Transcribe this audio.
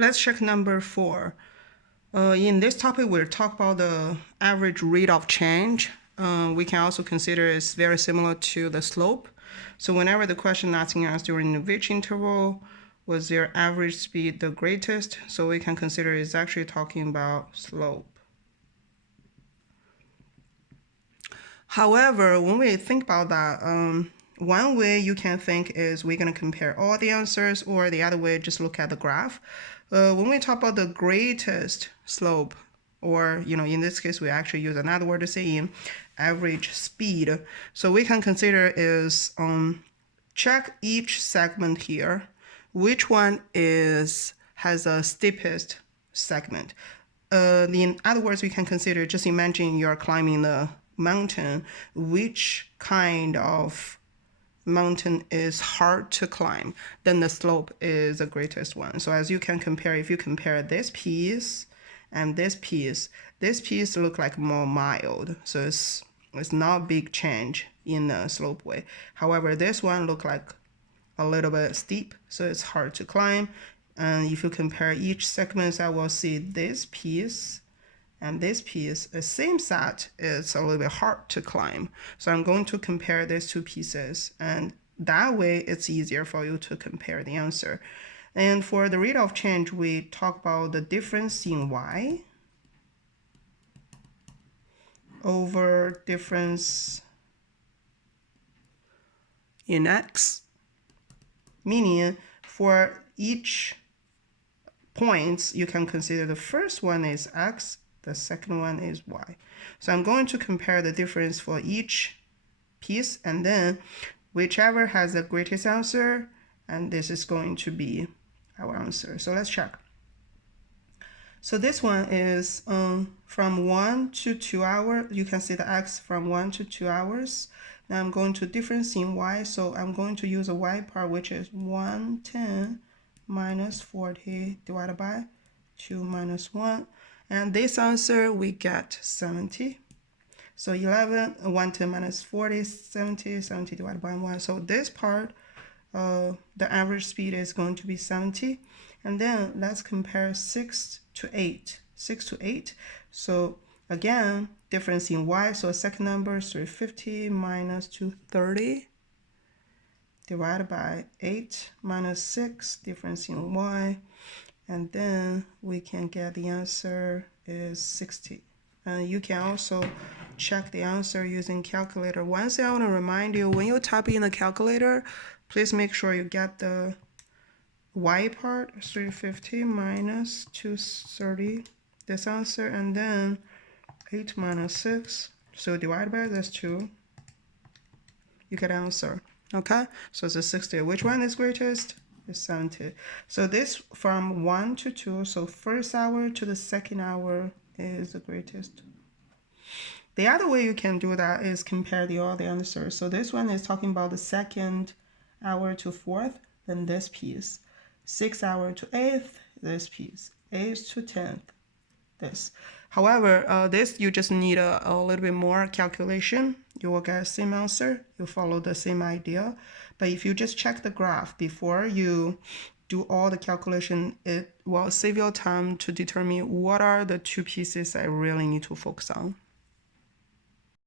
Let's check number 4. In this topic, we'll talk about the average rate of change. We can also consider it's very similar to the slope. So whenever the question asking us during which interval was their average speed the greatest, so we can consider it's actually talking about slope. However, when we think about that, one way you can think is we're going to compare all the answers, or the other way, just look at the graph. When we talk about the greatest slope, or in this case, we actually use another word to say average speed. So we can consider is check each segment here, which one has a steepest segment. In other words, we can consider, just imagine you're climbing the mountain, which kind of mountain is hard to climb, then the slope is the greatest one. So as you can compare, if you compare this piece and this piece look like more mild, so it's not big change in the slope way. However, this one look like a little bit steep, so it's hard to climb. And if you compare each segment, I will see this piece and this piece, the same set is a little bit hard to climb. So I'm going to compare these two pieces, and that way it's easier for you to compare the answer. And for the rate of change, we talk about the difference in y over difference in x, meaning for each points, you can consider the first one is x, the second one is y. So I'm going to compare the difference for each piece, and then whichever has the greatest answer, and this is going to be our answer. So let's check. So this one is from 1 to 2 hours. You can see the x from 1 to 2 hours. Now I'm going to difference in y, so I'm going to use a y part, which is 110 minus 40 divided by 2 minus 1. And this answer, we get 70. So 110 minus 40, 70, 70 divided by 1. So this part, the average speed is going to be 70. And then let's compare 6 to 8. 6 to 8. So again, difference in y. So second number is 350 minus 230 divided by 8 minus 6, difference in y. And then we can get the answer is 60. You can also check the answer using calculator. One thing I want to remind you, when you type in the calculator, please make sure you get the y part, 350 minus 230, this answer, and then 8 minus 6, so divided by this 2, you get answer. Okay, so it's a 60. Which one is greatest? Is 70. So this from 1 to 2, so first hour to the second hour is the greatest. The other way you can do that is compare all the answers. So this one is talking about the second hour to fourth, then this piece. 6th hour to 8th, this piece. 8th to 10th, this. However, this you just need a little bit more calculation. You will get the same answer. You follow the same idea. But if you just check the graph before you do all the calculation, it will save your time to determine what are the two pieces I really need to focus on.